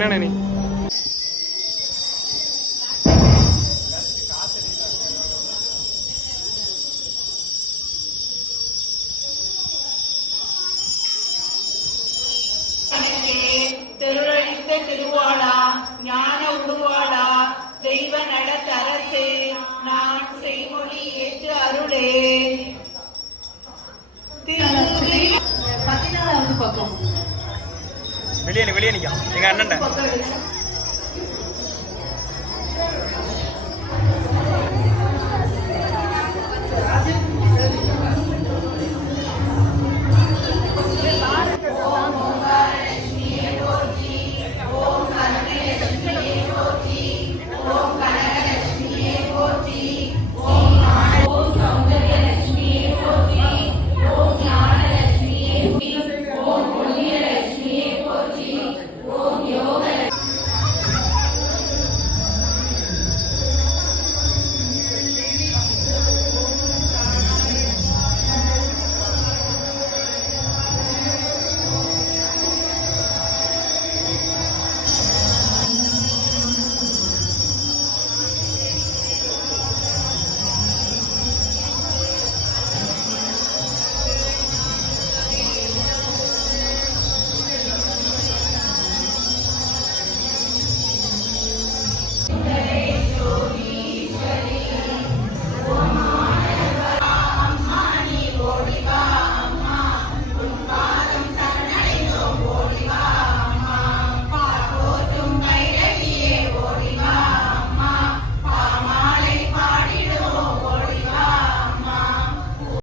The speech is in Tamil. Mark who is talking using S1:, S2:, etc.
S1: என்னண்ணே நீ?
S2: திருளழித்த திருவாளா ஞான உருவாளா தெய்வ நடத்தரசே நான் செய்மொழி ஏற்று அருளே. பதினாலாவது பக்கம்.
S1: வெளியே வெளியே நிற்கும் எங்கள் அண்ணன்